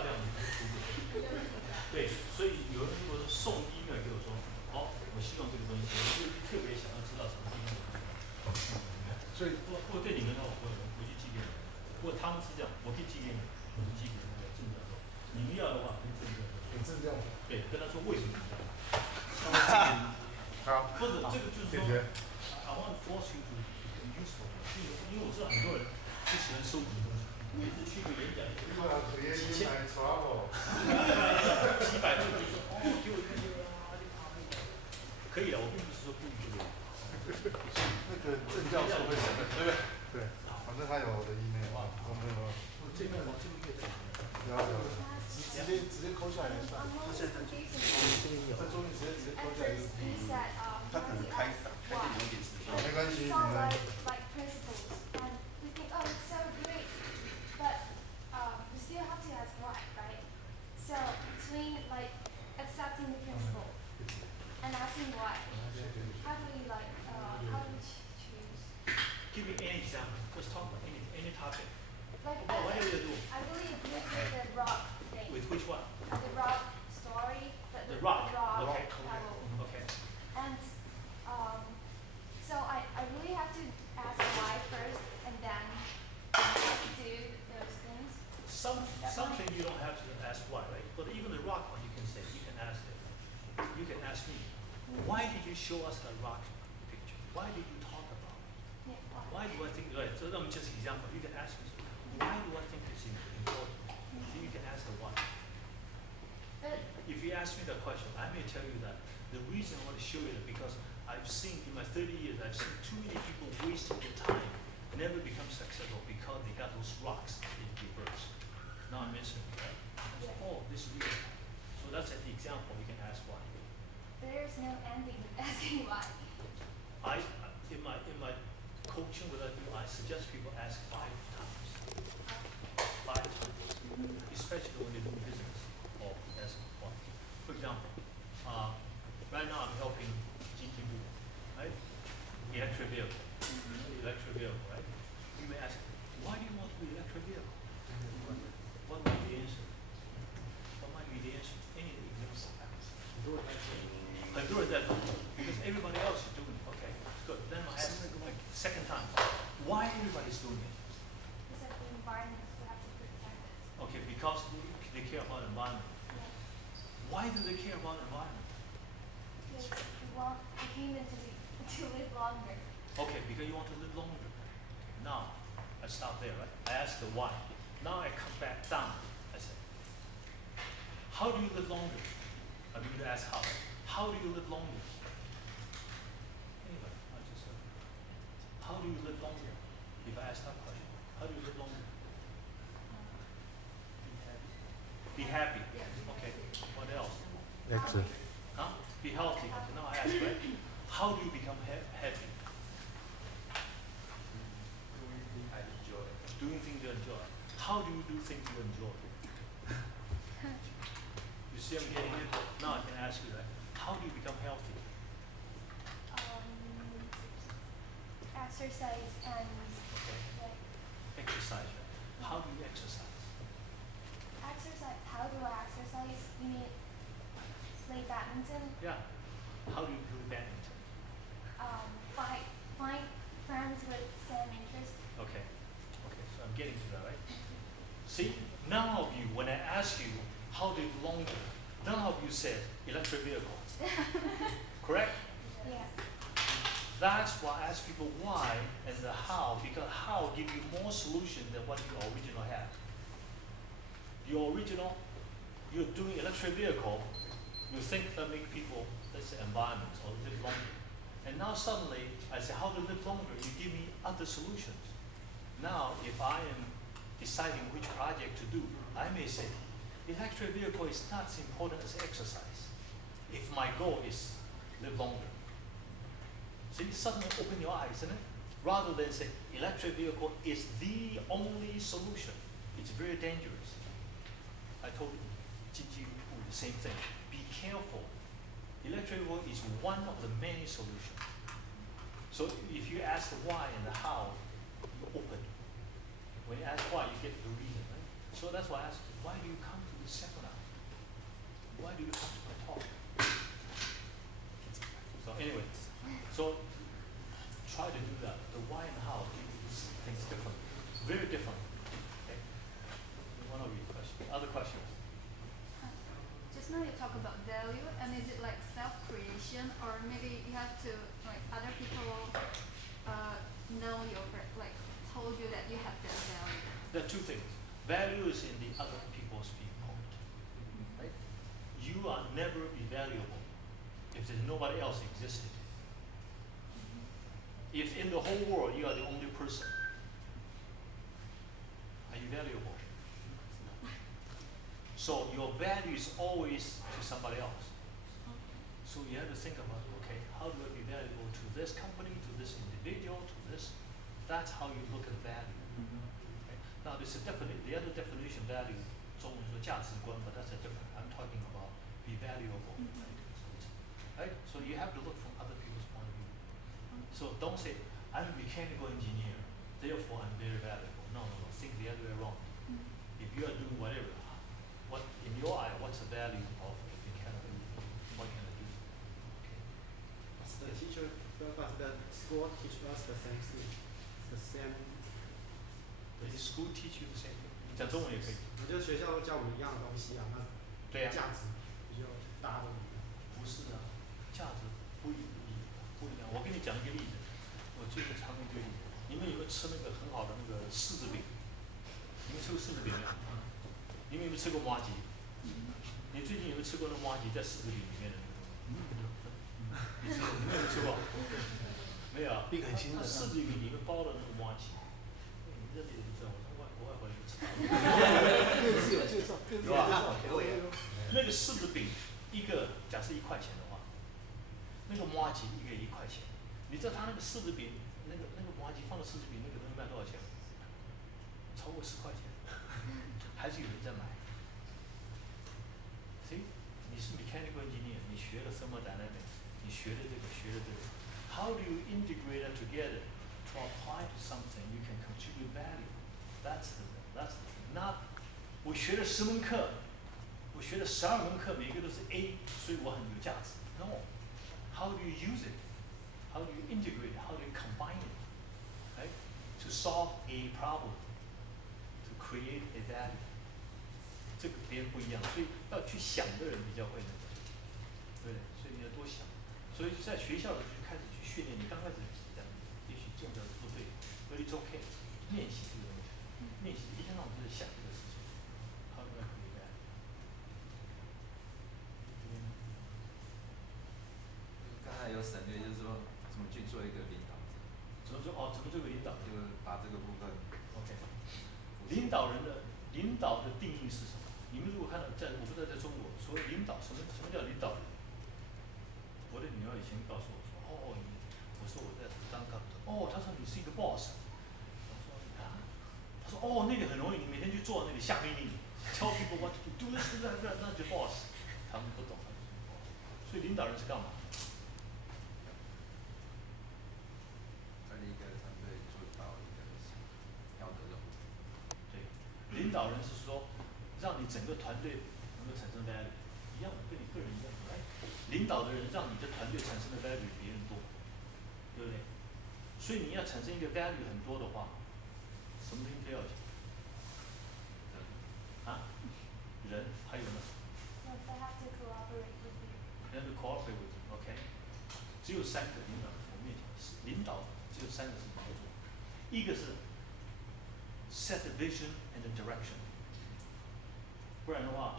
大量的出入。对，所以有人如果是送 email 给我说，好，我希望这个东西，我就特别想要知道什么地方。所以不过对你们呢，我回去寄给你们。不过他们是这样，我可以寄给你，我是寄给那个郑教授。你们要的话，跟郑教授。跟郑教授。对，跟他说为什么你要。好。或者这个就是说 ，I want to force you to be useful。因为我知道很多人不喜欢收集东西，每次去个演讲，几百个就说哦，给我看这个啊，就他那个。可以了，我并不是说故意这个。那个郑教授会审的，对不对？对，反正他有我的 email。这边往这个月在里面。直接抠下来就算。他现在在桌面直接抠下来就。他可能开电有点时间。没关系，你们。still have to ask why, right? So between like accepting the principle and asking why, how do we choose? Give me any example. Just talk about any topic. Like what do you do? I really agree with the rock thing. With which one? The rock story. The rock. Okay. Okay. And so I really have to ask why first, and then have to do those things. Something you don't have to ask why, right? But even the rock one, you can say, you can ask it. You can ask me, why did you show us the rock picture? Why did you talk about it? Yeah, why do I think, right? So let me just example. You can ask me, why do I think it's important? So you can ask the why. If you ask me the question, I may tell you that the reason I want to show you is because I've seen in my 30 years, I've seen too many people wasting their time, never become successful because they got those rocks in reverse. Now I'm mentioning, right? Yeah. Oh, this is real. So that's an example. You can ask why. There's no ending with asking why. In my coaching, what I do, I suggest people ask 5 times. 5 times, especially when they do business or ask why. For example, right now I'm helping GTV, right? Electric vehicle. Electric vehicle, right? You may ask, why do you want to be electric vehicle? What might be the answer? What might be the answer? Any example? Because everybody else is doing it. Okay, good. Then I ask second time, why everybody is doing it? Because of the environment, we have to protect it. Okay, because they care about the environment. Yeah. Why do they care about the environment? Because we came to live longer. Okay, because you want to live longer. Okay, now, I stop there, right? I ask the why. Now I come back down. I say, how do you live longer? I'm going to ask how. How do you live longer? Anyway, I just said, how do you live longer? If I ask that question, how do you live longer? Be happy. Okay, what else? Excellent. Huh? Be healthy. Okay, now I ask, right? How do you become happy? Doing things you enjoy. How do you do things you enjoy? You see I'm getting it? Now I can ask you, right? How do you become healthy? Exercise and Exercise, right? How do you exercise? Exercise. How do I exercise? You mean play badminton? Yeah. How do you do badminton? Find friends with same interest. Okay. Okay, so I'm getting to that, right? See, none of you, when I ask you how to live longer, none of you said electric vehicles. Correct? Yeah. That's why I ask people why and the how, because how give you more solution than what you original had. Your original, you're doing electric vehicle, you think that make people, let's say, environment or live longer. And now suddenly, I say how to live longer, you give me other solutions. Now, if I am deciding which project to do, I may say, electric vehicle is not as important as exercise. If my goal is live longer. See, suddenly open your eyes, isn't it? Rather than say, electric vehicle is the only solution. It's very dangerous. I told Gigi the same thing. Be careful. Electric vehicle is one of the many solutions. So if you ask the why and the how, you open. When you ask why, you get the reason, right? So that's why I asked you, why do you come to seminar? Why do you come to my talk? So anyway, so try to do that. The why and how things different, very different. Okay. One of your questions. Other questions? Just now you talk about value, and is it like self-creation, or maybe you have to like other people know your like told you that you have that value? There are two things. Value is in the other people's viewpoint. Right? You are never be valuable if there's nobody else existing. If in the whole world you are the only person, are you valuable? So your value is always to somebody else. So you have to think about, okay, how do I be valuable to this company, to this individual, to this? That's how you look at value. Okay? Now this is definitely the other definition value, 中文说价值观, but that's a different. I'm talking about be valuable. Right? So you have to look from other people's point of view. So don't say, I'm a mechanical engineer, therefore I'm very valuable. No. Think the other way around. If you are doing whatever, what in your eye, what's the value of a mechanical engineer? What can I do? Okay. The teacher, the school teach us the same thing. The same. Does the school teach you the same thing? 讲中文也可以。我觉得学校都教我们一样的东西啊，那对呀。价值比较大的。不是啊，价值不一样。我给你讲一个例子，我最近常用这个例子。你们有没有吃那个很好的那个柿子饼？你们吃过柿子饼没有？你们有没有吃过麻吉？你最近有没有吃过那麻吉在柿子饼里面的那个？你吃过？你们有没有吃过？没有啊。饼很新的。柿子饼里面包的那个麻吉，你们这里不知道，我从国外回来就吃。是有介绍，是吧？那个柿子饼一个假设1块钱的话，那个麻吉一个1块钱。你知道他那个柿子饼，那个麻吉放的柿子饼，那个东西卖多少钱？超过10块钱，还是有人在买。所以你是 mechanical engineer， 你学了 thermodynamics， 你学了这个。How do you integrate them together to apply to something you can contribute value? That's the thing. Not 我学了10门课，我学了12门课，每个都是 A， 所以我很有价值。No. How do you use it? How do you integrate it? How do you combine it? Right? To solve a problem, to create a value. 这个别人不一样，所以要去想的人比较会那个，对不对？所以你要多想。所以在学校里就开始去训练，你刚开始讲，也许重点不对， but it's okay， 练习这个东西，练习一天到晚就是想这个事情。How do I create value? 刚才有省略，就是说怎么去做一个领导者。怎么做个领导？就是把这个部分。OK。领导的定义是什么？你们如果看到我不知道在中国，所谓领导，什么叫领导人？我的女儿以前告诉我说，我说我在当干部，她说你是一个 boss。我说啊，她说那个很容易，你每天去做那个下命令 ，tell people what to do， 那就 boss。他们不懂，所以领导人是干嘛？管理一个团队做到一个要的任务。对，领导人是说，让你整个团队能够产生 value， 一样的，跟你个人一样。领导的人让你的团队产生的 value 比别人多，对不对？所以你要产生一个 value 很多的话，什么东西最要紧？人还有呢？ They have to cooperate with you. They have to cooperate with you, OK？ 只有3个领导，我们也讲，领导只有3个是怎么做？一个是 set the vision and the direction， 不然的话。